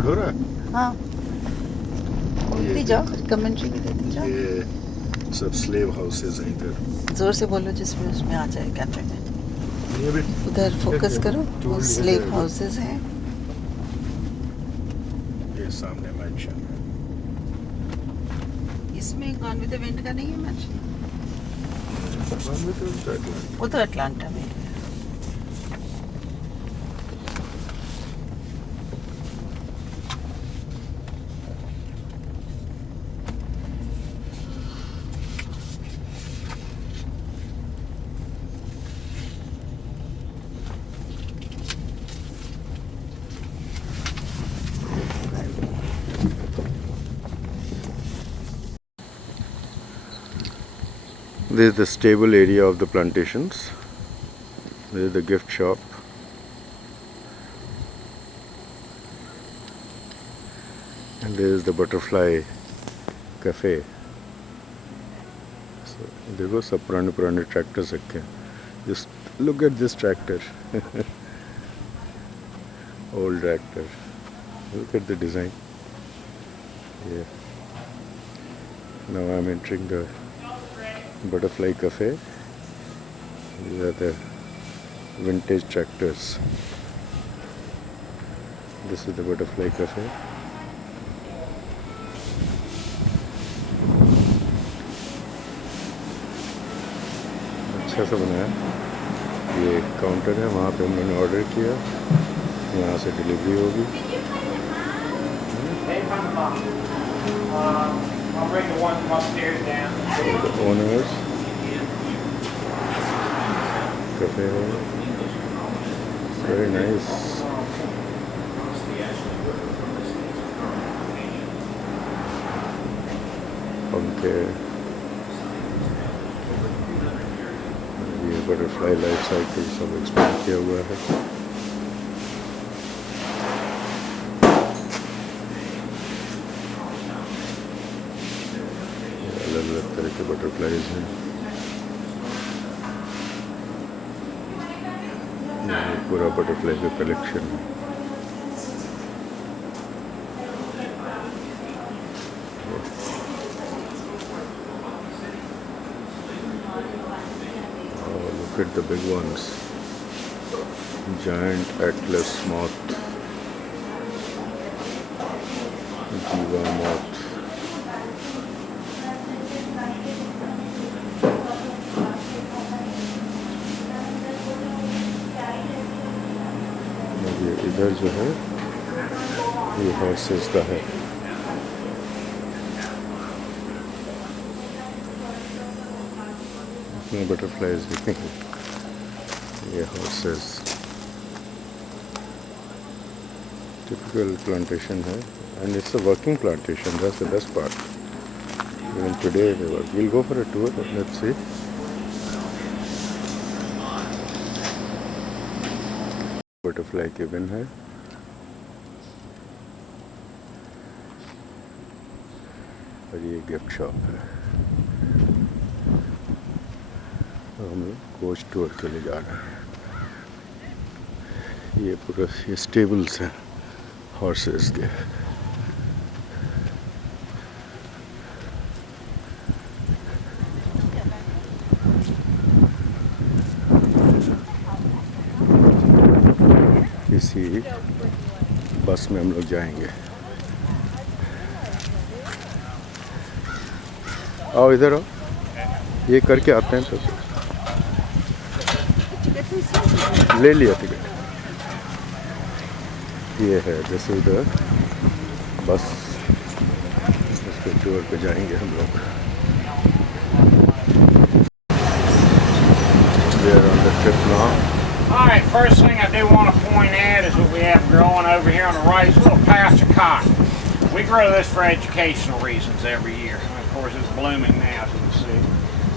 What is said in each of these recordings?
Record हो रहा है? हाँ, बोलती जाओ, कमेंट्री भी देती जाओ। ये सब स्लेव हाउसेस हैं इधर। जोर से बोलो जिसमें उसमें आ जाए कैमरे में। ये भी उधर फोकस करो, वो स्लेव हाउसेस हैं। ये सामने मैंशन है। इसमें गॉन विद द विंड का नहीं है मैंशन, वो तो अटलांटा में है। This is the stable area of the plantations. This is the gift shop. And this is the butterfly cafe. So, देखो सब पुराने पुराने tractors रखे हैं. Just look at this tractor. Old tractor. Look at the design. Yeah. Now I'm entering the Butterfly Cafe. These are the vintage tractors. This is the Butterfly Cafe. अच्छा सा बनाया। ये काउंटर है, वहाँ पे हमने ऑर्डर किया, यहाँ से डिलीवरी होगी। I'll bring the one from upstairs down. So the owners cafe. It's very nice. पंखे, ये बटरफ्लाई लाइफ साइकिल सब एक्सप्लेन किया हुआ है। अलग-अलग तरह के बटरफ्लाईज हैं। ये पूरा बटरफ्लाई का कलेक्शन है। Oh, look at the big ones. Giant Atlas moth, Jiva moth. इधर जो है ये हॉर्सेस का है। इसमें बटरफ्लाईज दिखेंगे। ये हॉर्सेस टिपिकल प्लांटेशन है and it's a working plantation. That's the best part. Even today they work. We'll go for a tour, let's see. Butterfly cabin है। और ये गिफ्ट शॉप है। हम लोग कोच टूर के लिए जा रहे हैं। ये पूरा ये स्टेबल्स हैं हॉर्सेस के। इसी बस में हम लोग जाएंगे। आओ इधर आओ, ये करके आते हैं। तो ले लिया टिकट। ये है दिस इज द बस, इसके टूर पे जाएंगे हम लोग। We are on the trip now. Alright, first thing I do want to point out is what we have growing over here on the right is a little patch of cotton. We grow this for educational reasons every year. And of course it's blooming now, as you can see.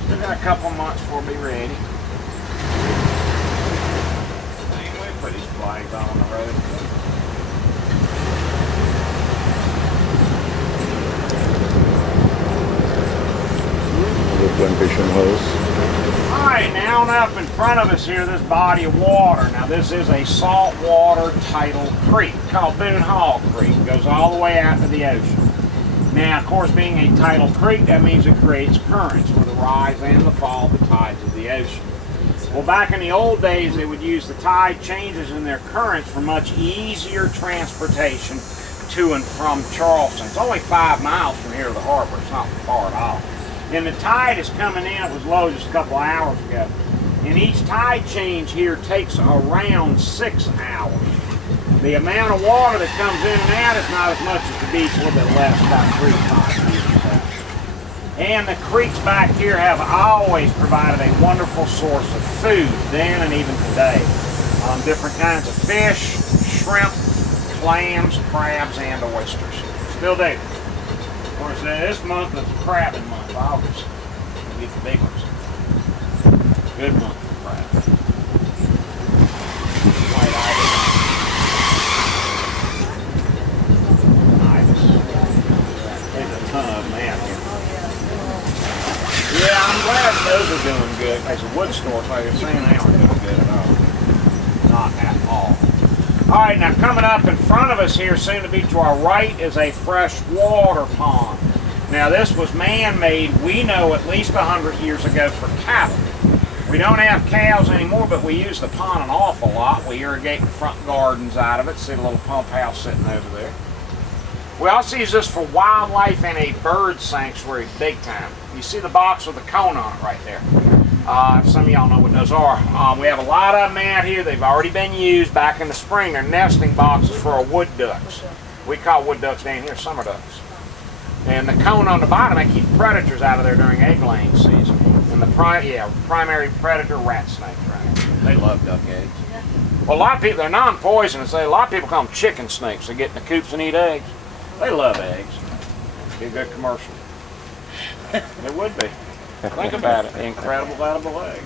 Still got a couple months before it'll be ready. Anyway, put these flags on the road. The plantation house. Alright, right, now up in front of us here, this body of water. Now this is a saltwater tidal creek called Boone Hall Creek. It goes all the way out to the ocean. Now, of course, being a tidal creek, that means it creates currents for the rise and the fall of the tides of the ocean. Well, back in the old days, they would use the tide changes in their currents for much easier transportation to and from Charleston. It's only 5 miles from here to the harbor. It's not far at all. And the tide is coming in. It was low just a couple of hours ago. And each tide change here takes around 6 hours. The amount of water that comes in and out is not as much as the beach, a little bit less, about 3 times. And the creeks back here have always provided a wonderful source of food, then and even today. Different kinds of fish, shrimp, clams, crabs, and oysters. Still do. Of course, this month is crabbing month, August. We get the big ones. Good month for crab. White ibis. There's a ton of them out here. Yeah, I'm glad those are doing good. Because the wood stores, like you're saying, they aren't doing good at all. Not at all. All right, now coming up in front of us here, soon to be to our right, is a freshwater pond. Now this was man-made, we know, at least 100 years ago for cattle. We don't have cows anymore, but we use the pond an awful lot. We irrigate the front gardens out of it. See the little pump house sitting over there. We also use this for wildlife and a bird sanctuary big time. You see the box with the cone on it right there. Some of y'all know what those are. We have a lot of them out here. They've already been used back in the spring. They're nesting boxes for our wood ducks. We call wood ducks down here summer ducks. And the cone on the bottom, they keep predators out of there during egg laying season. And the primary predator, rat snake, right? They love duck eggs. Well, a lot of people, they're non-poisonous. A lot of people call them chicken snakes. They get in the coops and eat eggs. They love eggs. Be a good commercial. It would be. Think about it. Incredible edible egg.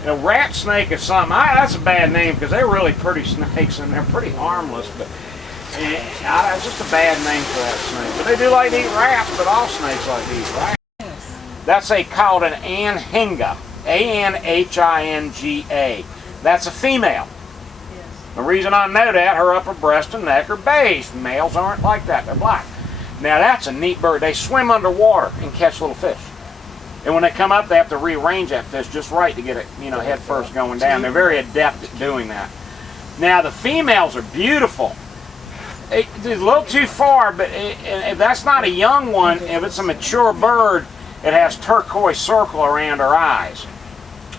You know, rat snake is something. That's a bad name because they're really pretty snakes and they're pretty harmless. But it's just a bad name for that snake. But they do like to eat rats, but all snakes like to eat rats. That's called an anhinga. A-N-H-I-N-G-A. That's a female. The reason I know that, her upper breast and neck are beige. Males aren't like that. They're black. Now that's a neat bird. They swim underwater and catch little fish. And when they come up, they have to rearrange that fish just right to get it, head first going down. They're very adept at doing that. Now the females are beautiful. It's a little too far, but if that's not a young one, if it's a mature bird, it has turquoise circle around her eyes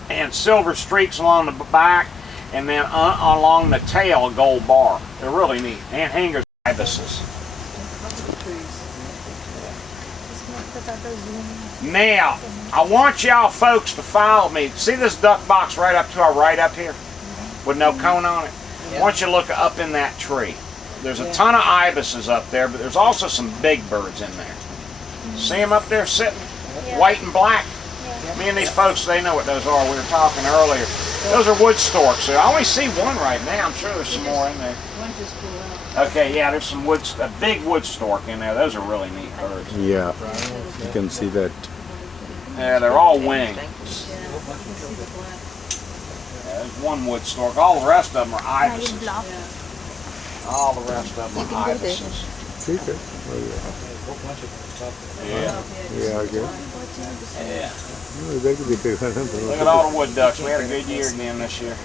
and silver streaks along the back, and then along the tail a gold bar. They're really neat. And hangers, ibises. Now, I want y'all folks to follow me. See this duck box right up to our right up here with no cone on it? I want you to look up in that tree. There's a ton of ibises up there, but there's also some big birds in there. See them up there sitting? White and black? Me and these folks, they know what those are. We were talking earlier. Those are wood storks. I only see one right now. I'm sure there's some more in there. Okay, yeah, there's some a big wood stork in there. Those are really neat birds. Yeah, you can see that. Yeah, they're all winged. Yeah, there's one wood stork. All the rest of them are ibises. All the rest of them are ibises. Yeah. Yeah, I guess. Yeah. Look at all the wood ducks. We had a good year again this year.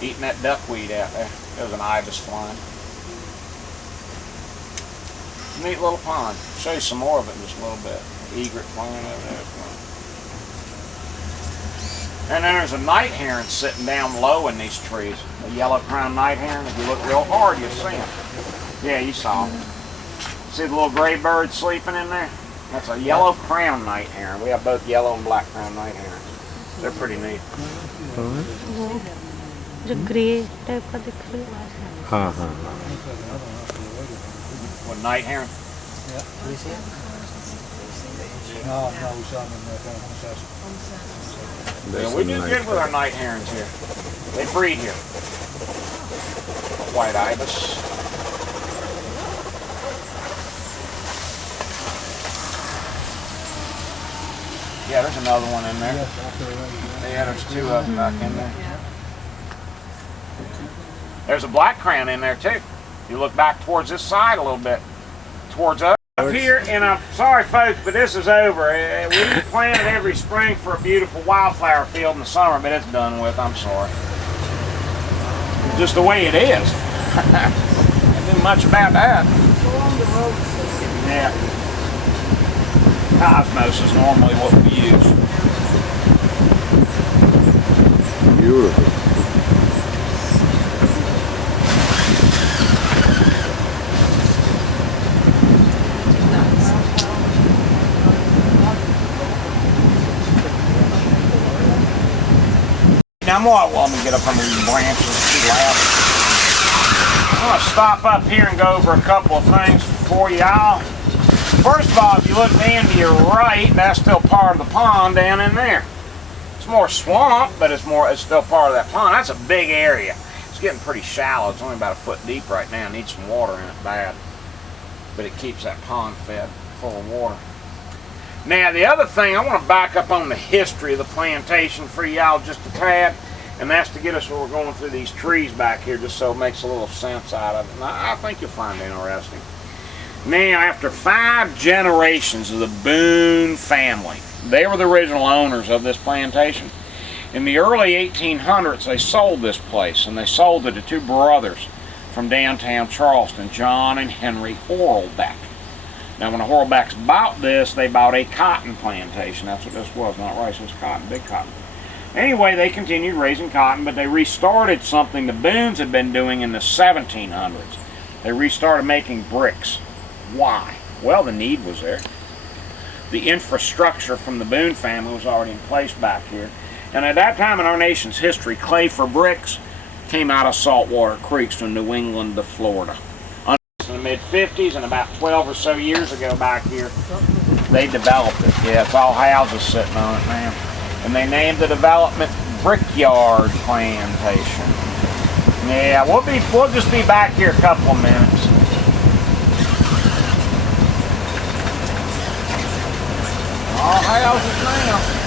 Eating that duckweed out there. There's an ibis flying. Neat little pond. I'll show you some more of it in just a little bit. Egret flying over there. And then there's a night heron sitting down low in these trees. A yellow-crowned night heron. If you look real hard, you'll see him. Yeah, you saw him. See the little gray bird sleeping in there? That's a yellow-crowned night heron. We have both yellow and black-crowned night herons. They're pretty neat. जो grey type का दिख रहा है हाँ हाँ What, night heron? Yeah, we do good with our night herons here. They breed here. White ibis. Yeah, there's another one in there. Yeah, there's two of them back in there. There's a black crown in there too. You look back towards this side a little bit, towards us. Up here, and I'm sorry folks, but this is over. We plant it every spring for a beautiful wildflower field in the summer, but it's done with. I'm sorry. It's just the way it is. Can't do much about that. Yeah. Cosmos is normally what we use. Beautiful. Now I'm gonna let me get up under these branches. It's too loud. I'm gonna stop up here and go over a couple of things for y'all. First of all, if you look down to your right, that's still part of the pond down in there. It's more swamp, but it's still part of that pond. That's a big area. It's getting pretty shallow. It's only about a foot deep right now. It needs some water in it bad. But it keeps that pond fed, full of water. Now, the other thing, I want to back up on the history of the plantation for y'all just a tad, and that's to get us where we're going through these trees back here, just so it makes a little sense out of it. And I think you'll find it interesting. Now, after 5 generations of the Boone family, they were the original owners of this plantation. In the early 1800s, they sold this place, and they sold it to 2 brothers from downtown Charleston, John and Henry Horlbeck. Now, when the Horlbecks bought this, they bought a cotton plantation. That's what this was, not rice, it was cotton, big cotton. Anyway, they continued raising cotton, but they restarted something the Boones had been doing in the 1700s. They restarted making bricks. Why? Well, the need was there. The infrastructure from the Boone family was already in place back here. And at that time in our nation's history, clay for bricks came out of saltwater creeks from New England to Florida. In the mid-50s, and about 12 or so years ago back here, they developed it. Yeah, it's all houses sitting on it now. And they named the development Brickyard Plantation. Yeah, we'll just be back here a couple of minutes. All houses now.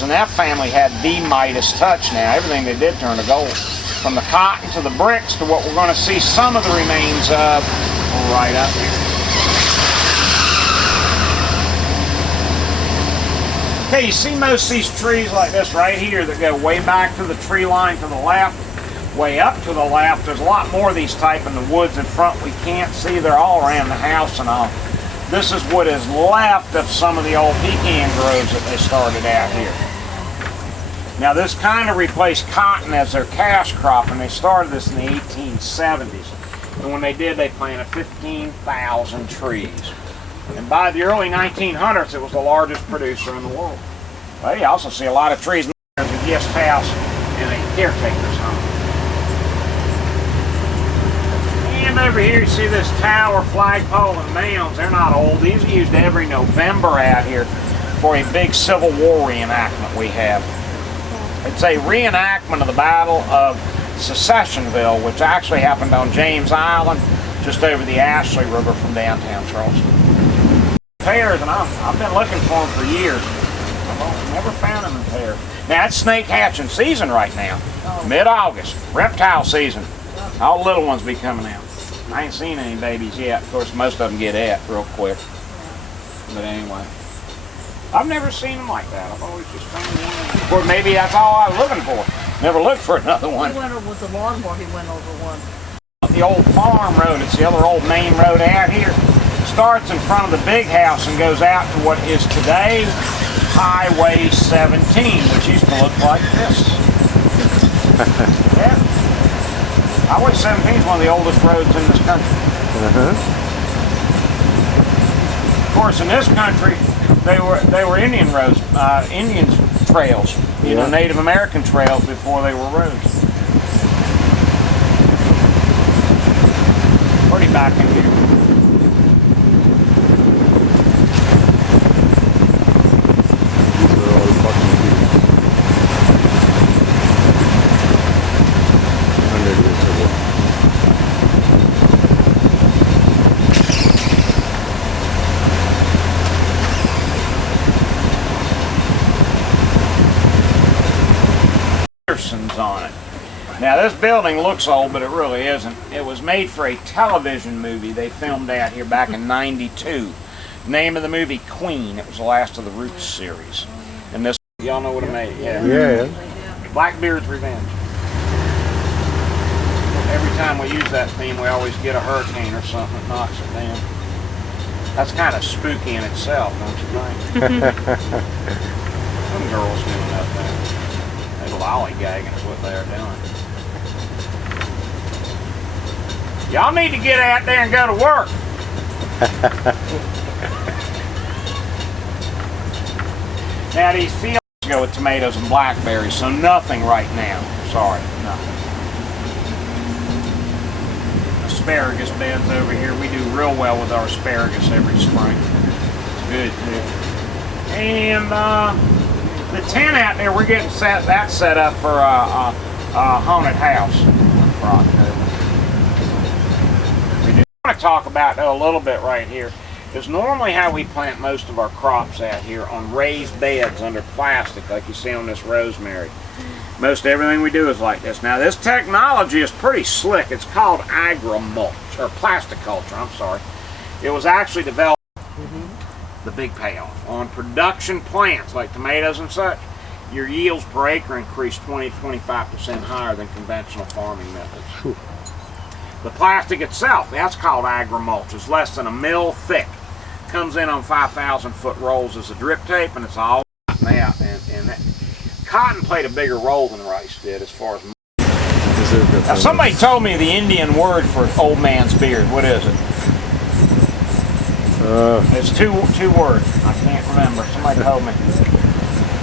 And that family had the Midas touch now. Everything they did turned to gold. From the cotton to the bricks to what we're going to see some of the remains of right up here. Okay, you see most of these trees like this right here that go way back to the tree line to the left, way up to the left. There's a lot more of these type in the woods in front we can't see. They're all around the house and all. This is what is left of some of the old pecan groves that they started out here. Now this kind of replaced cotton as their cash crop, and they started this in the 1870s. And when they did, they planted 15,000 trees. And by the early 1900s, it was the largest producer in the world. Well, you also see a lot of trees. There's a guest house and a caretaker's home. And over here you see this tower, flagpole, and mounds. They're not old. These are used every November out here for a big Civil War reenactment we have. It's a reenactment of the Battle of Secessionville, which actually happened on James Island, just over the Ashley River from downtown Charleston. Pears, and I've been looking for them for years. I've never found them in pears. Now it's snake hatching season right now, mid-August, reptile season. All the little ones be coming out. I ain't seen any babies yet. Of course, most of them get at real quick. But anyway, I've never seen them like that. I've always just found one. Of course, maybe that's all I was looking for. Never looked for another one. He went over with the lawnmower, he went over one. The old farm road, it's the other old main road out here. Starts in front of the big house and goes out to what is today Highway 17, which used to look like this. Yeah. Highway 17 is one of the oldest roads in this country. Of course, in this country, they were Indian roads, Indian trails, you know, Native American trails before they were roads. Pretty back in here. These are all fucking names on it. Now this building looks old, but it really isn't. It was made for a television movie they filmed out here back in '92. Name of the movie, Queen. It was the last of the Roots series. And this, y'all know what it made? Yeah. Blackbeard's Revenge. Every time we use that theme, we always get a hurricane or something that knocks it down. That's kind of spooky in itself, don't you think? Some girls doing up there. They're lollygagging is what they're doing. Y'all need to get out there and go to work. Now these fields go with tomatoes and blackberries, so nothing right now. Sorry, nothing. Asparagus beds over here. We do real well with our asparagus every spring. It's good too. And the tent out there, we're getting that set up for a haunted house for October. We do want to talk about a little bit right here. Is normally how we plant most of our crops out here on raised beds under plastic, like you see on this rosemary. Most everything we do is like this. Now this technology is pretty slick. It's called agri-mulch, or plasticulture, I'm sorry. It was actually developed, the big payoff, on production plants like tomatoes and such. Your yields per acre increase 20 to 25% higher than conventional farming methods. Whew. The plastic itself, that's called agri-mulch, is less than a mil thick. Comes in on 5,000-foot rolls as a drip tape, and it's all cotton out. And that, cotton played a bigger role than rice did as far as. Now somebody told me the Indian word for old man's beard. What is it? It's two words. I can't remember. Somebody told me,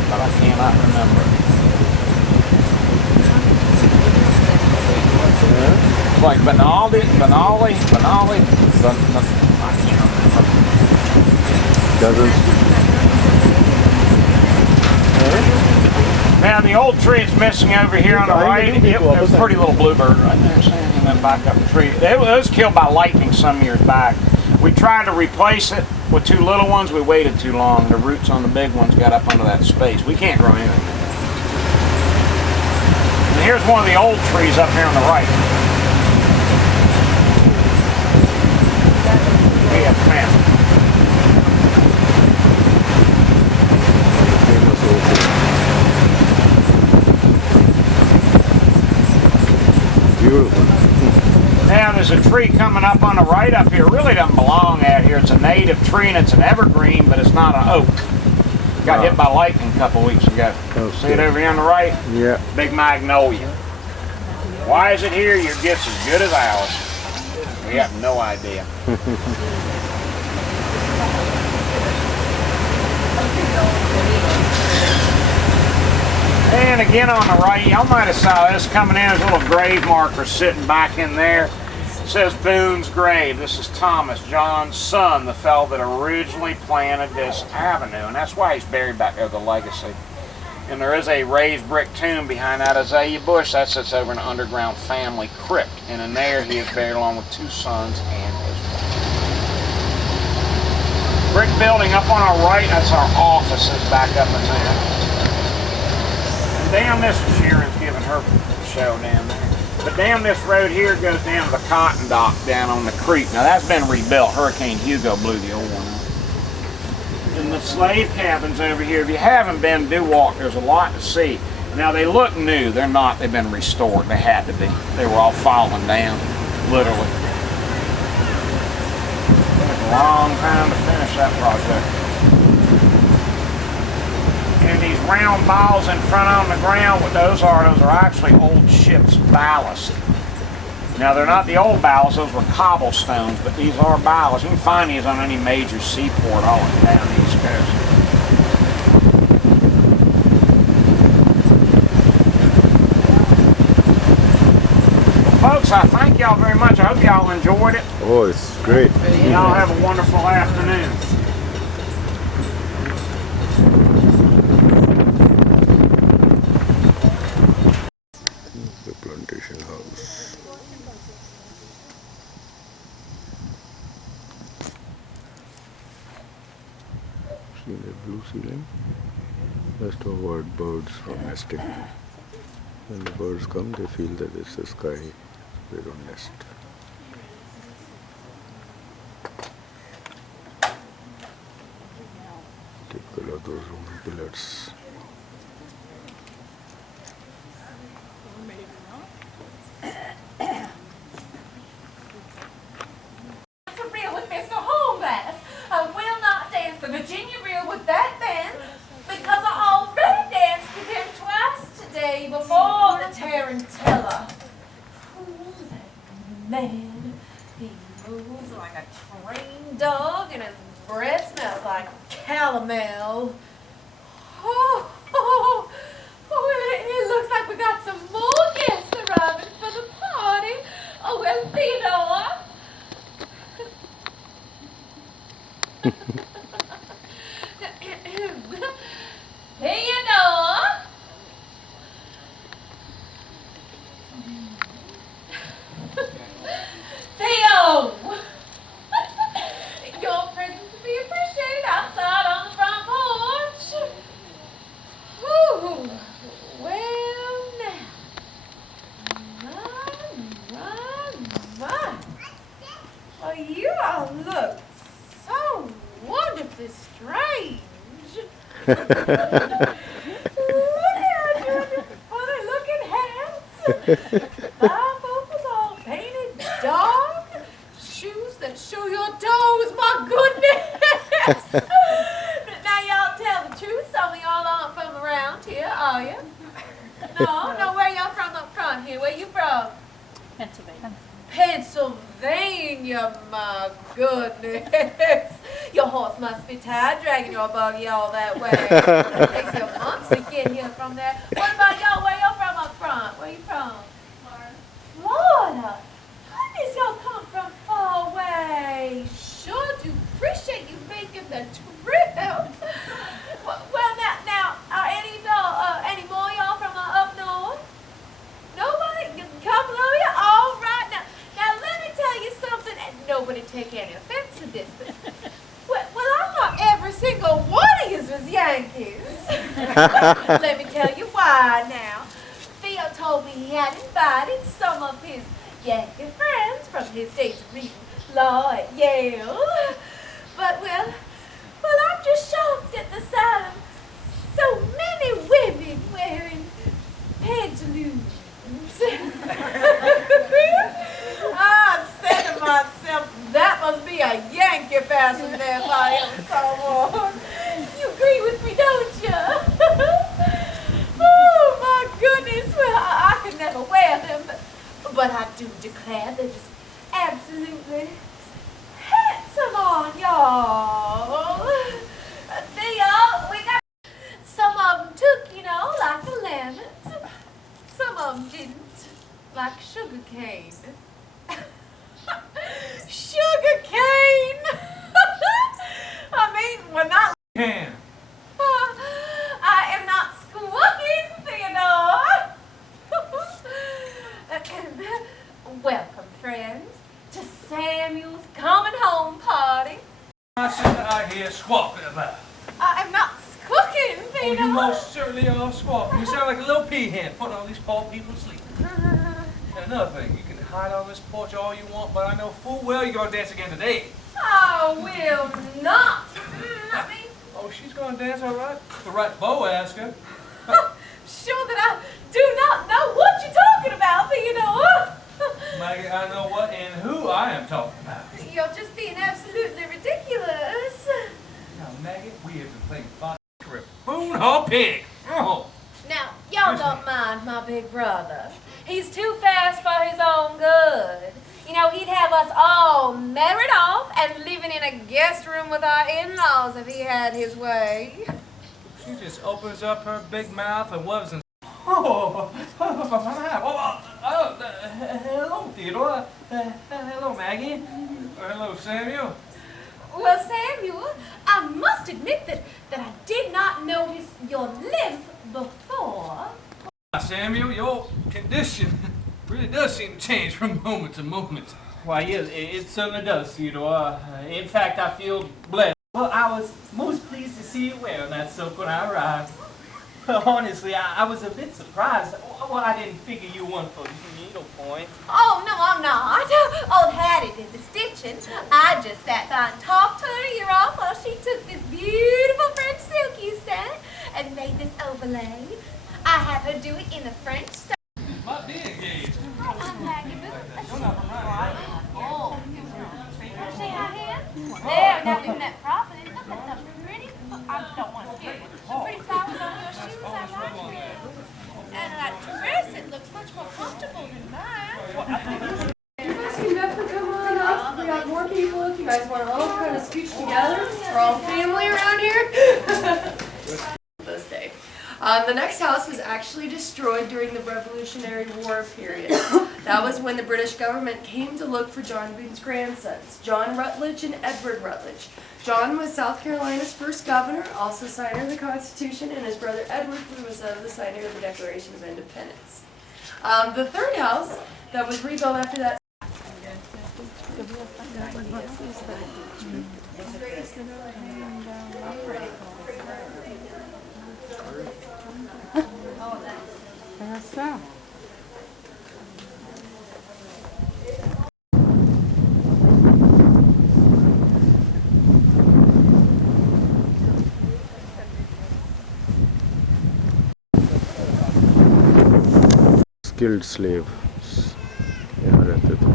but I cannot remember. It's like Benali. I can't remember. Now the old tree it's missing over here on the right, there's a pretty little bluebird right there standing in that back up the tree. It was killed by lightning some years back. We tried to replace it with two little ones. We waited too long. The roots on the big ones got up under that space. We can't grow anything. And here's one of the old trees up here on the right. We have planted. Beautiful. Now there's a tree coming up on the right up here. Really doesn't belong out here. It's a native tree and it's an evergreen, but it's not an oak. Got hit by lightning a couple weeks ago. Okay. See it over here on the right? Yeah. Big magnolia. Why is it here? Your guess as good as ours. We have no idea. And again on the right, y'all might have saw this coming in. There's a little grave marker sitting back in there. It says Boone's grave. This is Thomas, John's son, the fellow that originally planted this avenue. And that's why he's buried back there, the legacy. And there is a raised brick tomb behind that azalea bush. That sits over an underground family crypt. And in there he is buried along with two sons and his wife. Brick building up on our right, that's our offices back up in there. Down this, Sharon's giving her show down there. But down this road here goes down to the cotton dock down on the creek. Now that's been rebuilt. Hurricane Hugo blew the old one out. And the slave cabins over here, if you haven't been, do walk. There's a lot to see. Now they look new. They're not. They've been restored. They had to be. They were all falling down, literally. It took a long time to finish that project. And these round balls in front on the ground, what those are actually old ship's ballast. Now they're not the old ballast, those were cobblestones, but these are ballast. You can find these on any major seaport all down the East Coast. Well, folks, I thank y'all very much. I hope y'all enjoyed it. Oh, it's great. Y'all have a wonderful afternoon. The plantation house. See the blue ceiling? Just to avoid birds from nesting. When the birds come, they feel that it's the sky. They don't nest. Typical of those Roman pillars. Reel with Mr. Holmbass. I will not dance the Virginia reel with that band because I already danced with him twice today before the Tarantella. Ooh, that man, he moves like a trained dog and his breath smells like caramel. It looks like we got some more guests arriving for the party. Oh, well, Theodore. Theodore! Theo! Your presence will be appreciated outside on the front porch. Whew. Well, now. My. Oh, you all look so wonderfully strange. Look at you, funny-looking hats. Bifocals all painted dark. Shoes that show your toes. My goodness. Now y'all tell the truth. Some of y'all aren't from around here, are you? No. Where y'all from up front here? Where you from? Pennsylvania. Pennsylvania, my goodness. Your horse must be tired dragging your buggy all that way. It takes you months to get here from there. What about y'all? Where y'all from up front? Where you from? Florida. Goodness, y'all come from far away. Sure do appreciate you making the trip. Well, now, are any more y'all from up north? Nobody? Come on, you all right now, let me tell you something, and nobody take any offense to this, but well, I thought every single one of yous was Yankees. Let me tell you why now. Theo told me he had invited some of his Yankee friends from his days of reading law at Yale. But, well, I'm just shocked at the sight of so many women wearing pantaloons. I said to myself, that must be a Yankee fashion there if I ever saw one. You agree with me, don't you? Oh, my goodness. Well, I could never wear them, but I do declare they're just absolutely handsome on y'all. We got some of them took, like the lemons. Some of them didn't. Like sugar cane. Sugar cane! We're not. Can. I am not squawking, Theodore. Welcome, friends, to Samuel's coming home party. I said I hear squawking about. I am not squawking, Oh, Theodore. you most certainly are squawking. You sound like a little peahen putting all these poor people to sleep. And another thing, you can hide on this porch all you want, but I know full well you're gonna dance again today. I will not. Oh, she's gonna dance all right. The right beau ask her. Sure that I do not know what you're talking about, Theodore. Maggie, I know what and who I am talking about. You're just being absolutely ridiculous. Now, Maggie, we have been playing fight for a boon or pig. Oh. Now, y'all don't mind my big brother. He's too fast for his own good. He'd have us all married off and living in a guest room with our in-laws if he had his way. She just opens up her big mouth and what is in... Oh, hello, Theodore. Hello, Maggie. Hello, Samuel. Well, Samuel, I must admit that I did not notice your limp before. Samuel, your condition really does seem to change from moment to moment. Why, yes, it certainly does, Theodore. In fact, I feel blessed. Well, I was most pleased to see you wearing that silk when I arrived. Well, honestly, I was a bit surprised. Well, I didn't figure you one for needlepoint. Oh, no, I'm not. Old Hattie did the stitching. I just sat by and talked to her ear off while she took this beautiful French silk you sent and made this overlay. I had her do it in the French style. Might be engaged. I'm Maggie Boo. You're not from right. Oh, see how hand? There, now doing that profit. Look at the pretty, I don't want to scare you. The pretty flowers on your shoes, I like them. And that dress, it looks much more comfortable than mine. You guys can definitely come on up. We got more people if you guys want to all kind of scooch together. We're all family around here. This day. The next house was actually destroyed during the Revolutionary War period. That was when the British government came to look for John Boone's grandsons, John Rutledge and Edward Rutledge. John was South Carolina's first governor, also signer of the Constitution, and his brother Edward, who was the signer of the Declaration of Independence. The third house that was rebuilt after that. Skilled slave यहाँ रहते थे.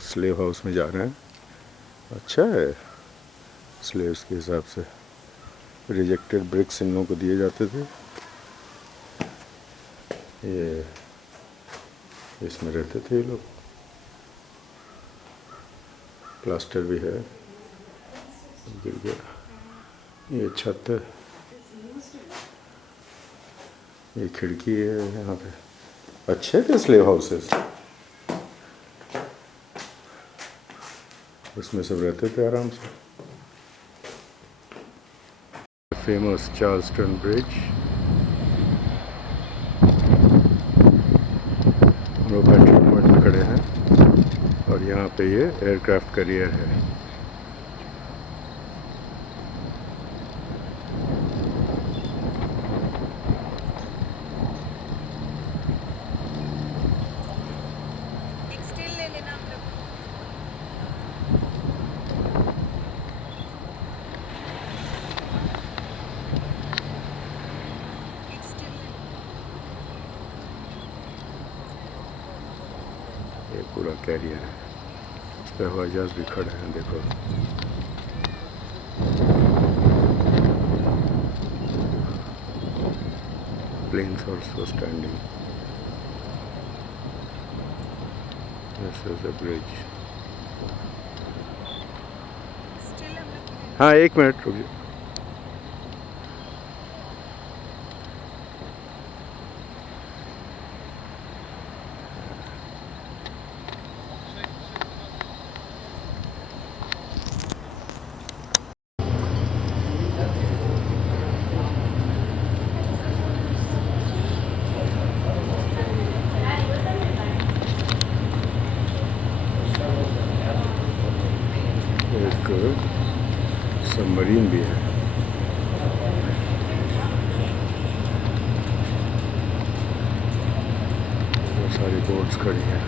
Slave house में जा रहे हैं. अच्छा है. Slaves के हिसाब से रिजेक्टेड ब्रिक्स इन लोगों को दिए जाते थे. ये इसमें रहते थे ये लोग. प्लास्टर भी है. गिर गया. ये छत है. ये खिड़की है यहाँ पे. अच्छे थे स्लेव हाउसेस. उसमें सब रहते थे आराम से. Famous Charleston bridge. हम लोग पेट्रोल पॉइंट में खड़े हैं और यहाँ पे ये एयरक्राफ्ट कैरियर है. ये पूरा कैरियर है. इस पर हवाई जहाज भी खड़े हैं. देखो planes also standing. This is the bridge. हाँ, एक मिनट रुक जाओ. एक सबमरीन भी है. बहुत सारी बोट्स खड़ी हैं.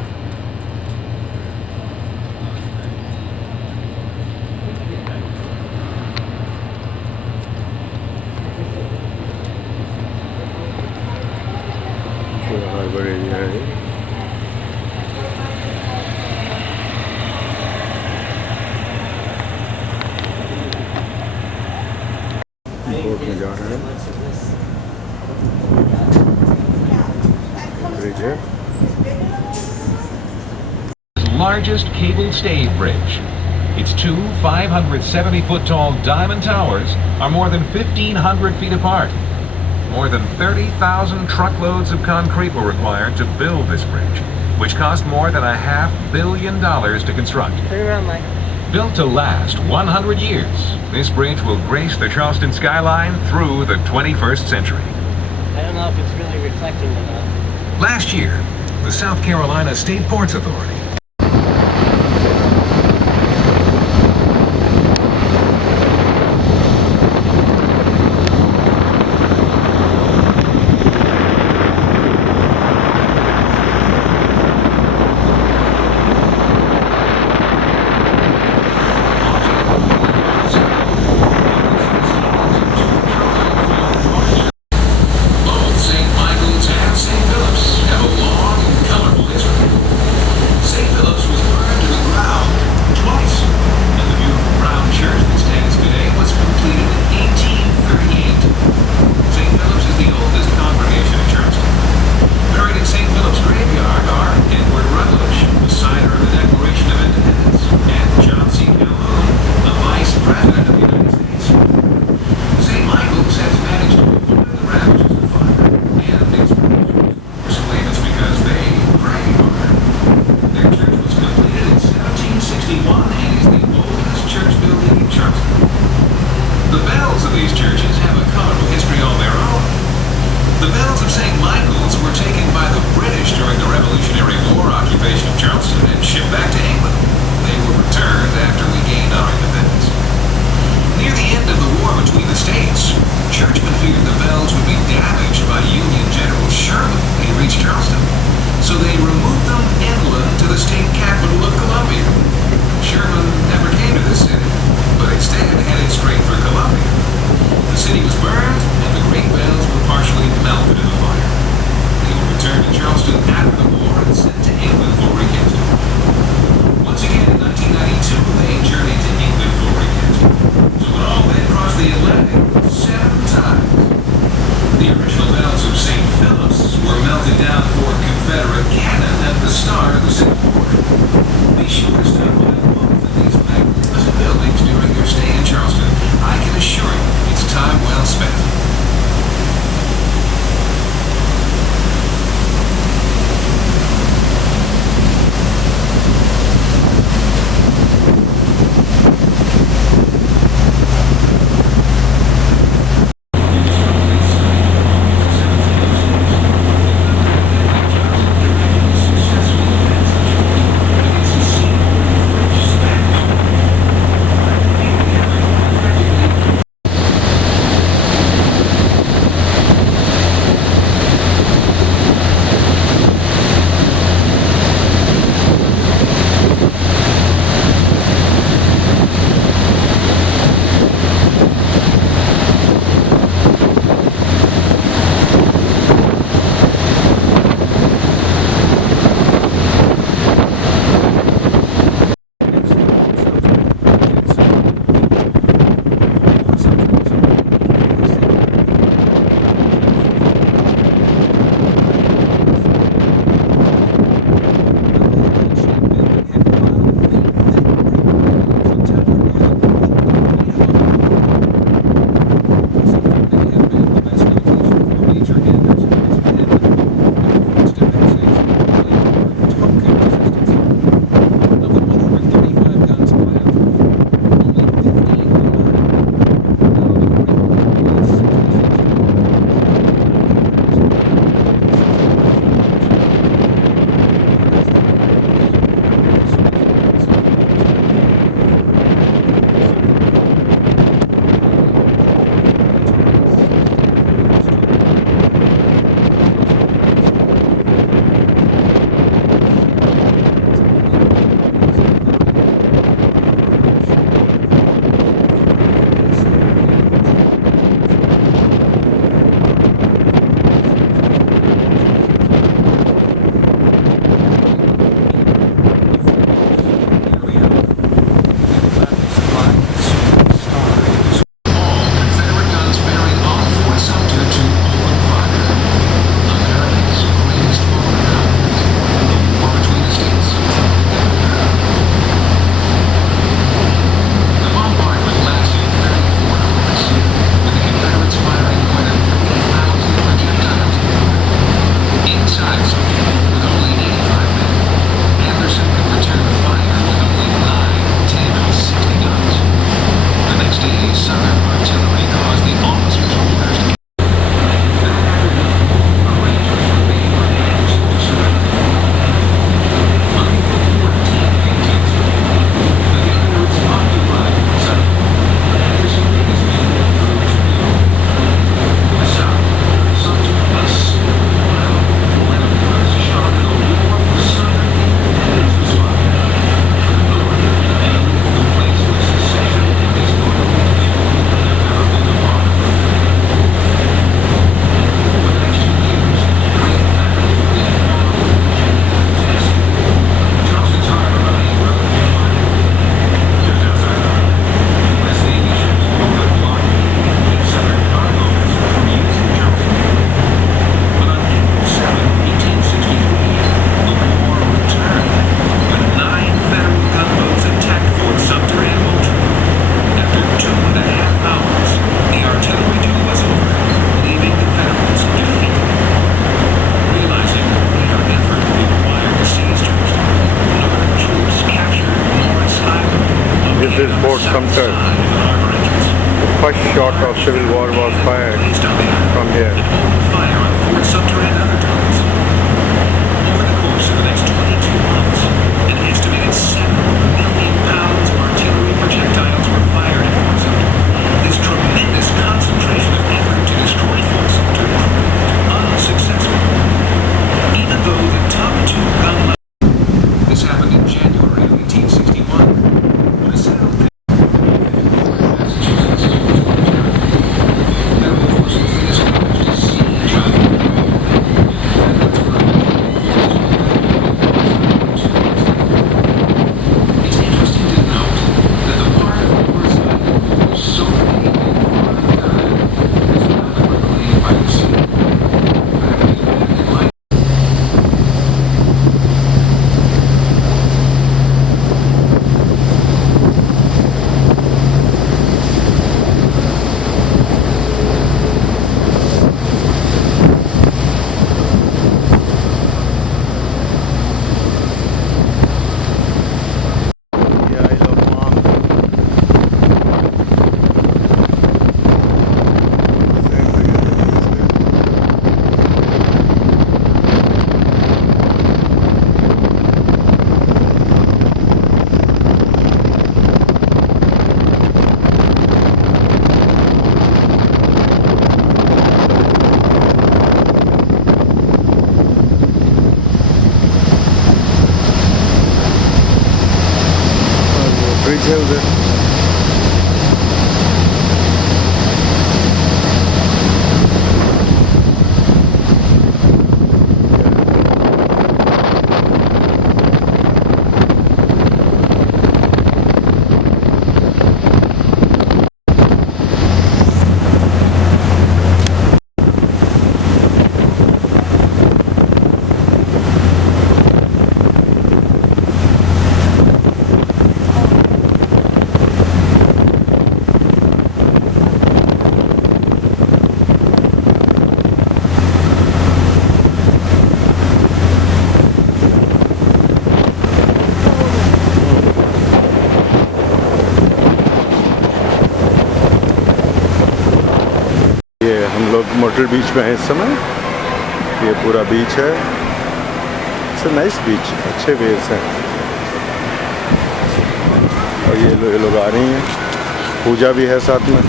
पूरा हार्बर एरिया है. बोट में जा रहे हैं. ब्रिज है. Largest cable-stayed bridge. Its two 570-foot-tall diamond towers are more than 1,500 feet apart. More than 30,000 truckloads of concrete were required to build this bridge, which cost more than $500 million to construct. Turn around, Mike. Built to last 100 years, this bridge will grace the Charleston skyline through the 21st century. I don't know if it's really reflecting or not. Last year, the South Carolina State Ports Authority these churches have a colorful history all their own. The bells of St. Michael's were taken by the British during the Revolutionary War occupation of Charleston and shipped back to England. They were returned after we gained our independence. Near the end of the war between the states, churchmen feared the bells would be damaged by Union General Sherman when he reached Charleston, so they removed them inland to the state capital of Columbia. Sherman never came to this city, but instead headed straight for Columbia. The city was burned, and the great bells were partially melted in the fire. They were returned to Charleston after the war and sent to England for recasting. Once again in 1992, they journeyed to England for recasting. So it all then crossed the Atlantic 7 times. The original bells of St. Philip's were melted down for Confederate cannon at the start of the Civil War. Be sure to stop by both of these magnificent buildings during your stay in Charleston. I can assure you, it's time well spent. first shot of Civil War was fired from here. Fire on Fort Sumter and other targets. Over the course of the next 22 months, an estimated 7 million pounds of artillery projectiles were fired at Fort Sumter. This tremendous concentration of effort to destroy Fort Sumter proved unsuccessful. Even though the top 2 gun. This happened in January of 1861. When a South Massachusetts federal forces then established a siege on It's interesting to note that the part of the war side that was so many foreign died is now never claimed by the sea. In fact, the abandoned life. Yeah, I love mom. Same thing. Bridge है उधर. ये हम लोग motel बीच में हैं इस समय. ये पूरा बीच है. इट्स अ नाइस बीच. अच्छे वेव्स हैं. और ये लोग आ रही हैं. पूजा भी है साथ में.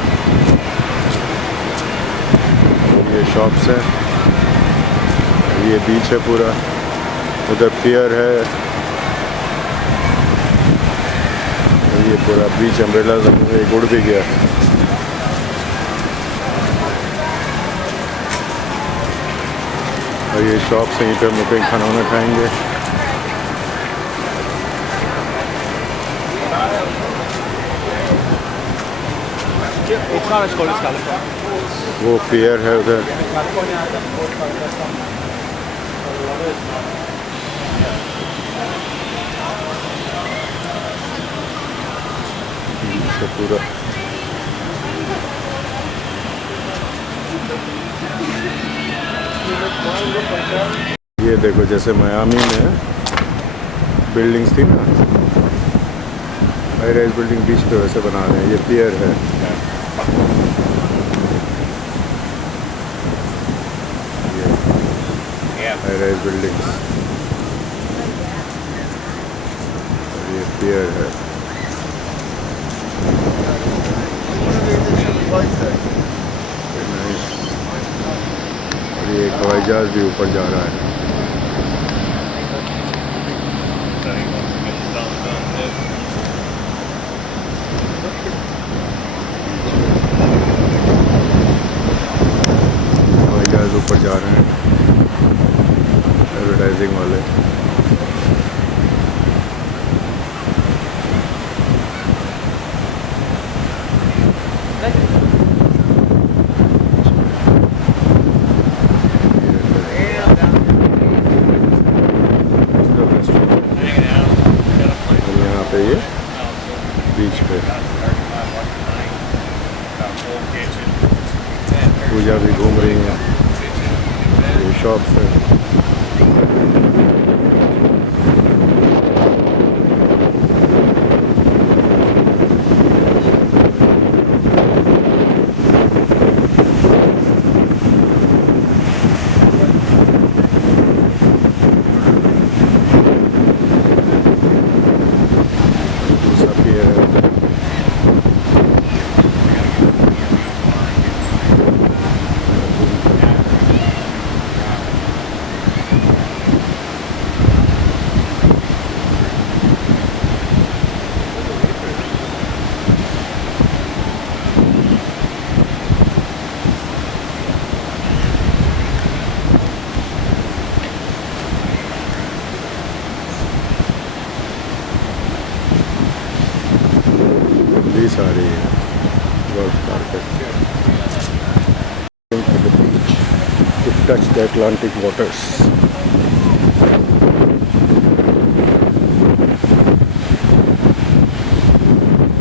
ये शॉप्स हैं. ये बीच है पूरा. उधर पियर है. ये पूरा बीच अम्ब्रेला एक उड़ भी गया. और ये शॉप से यहीं पे हम लोग कहीं खाना वाना खाएंगे. वो पियर है उधर. से पूरा ये देखो जैसे मियामी में बिल्डिंग्स थी ना, हाई राइज बिल्डिंग बीच पे वैसे बना रहे हैं. ये पियर है. ये हाई राइज बिल्डिंग्स. ये पियर है. और ये एक हवाई जहाज भी ऊपर जा रहा है. हवाई जहाज ऊपर जा रहे हैं एडवर्टाइजिंग वाले. ये बीच पे पूजा भी घूम रही हैं. ये शॉप्स है. सारी golf carpet to the beach to touch the Atlantic waters.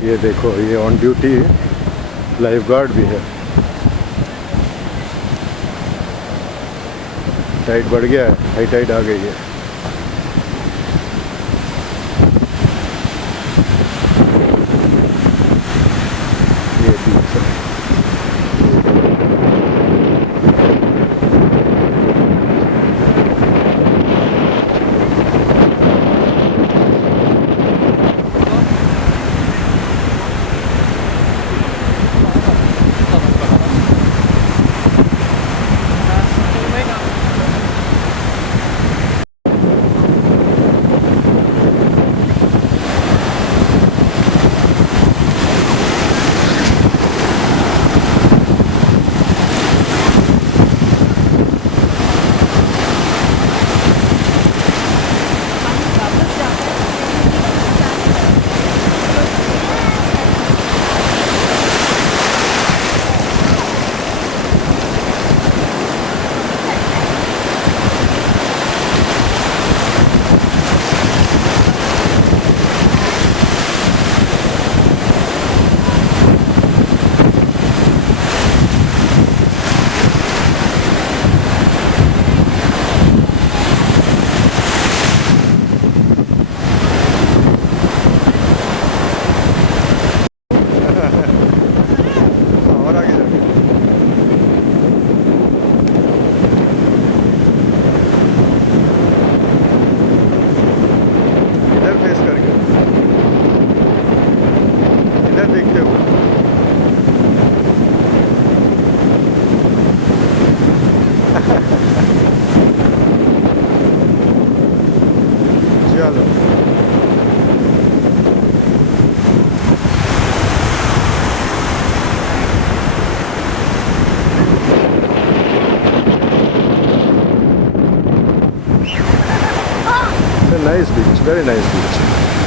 ये देखो, ये ऑन ड्यूटी लाइफ गार्ड भी है. टाइड बढ़ गया है, हाई टाइड आ गई है. ये बीच है. और आगे जाके इधर फेस करके, इधर देखते हुए. चलो nice beach, very nice beach.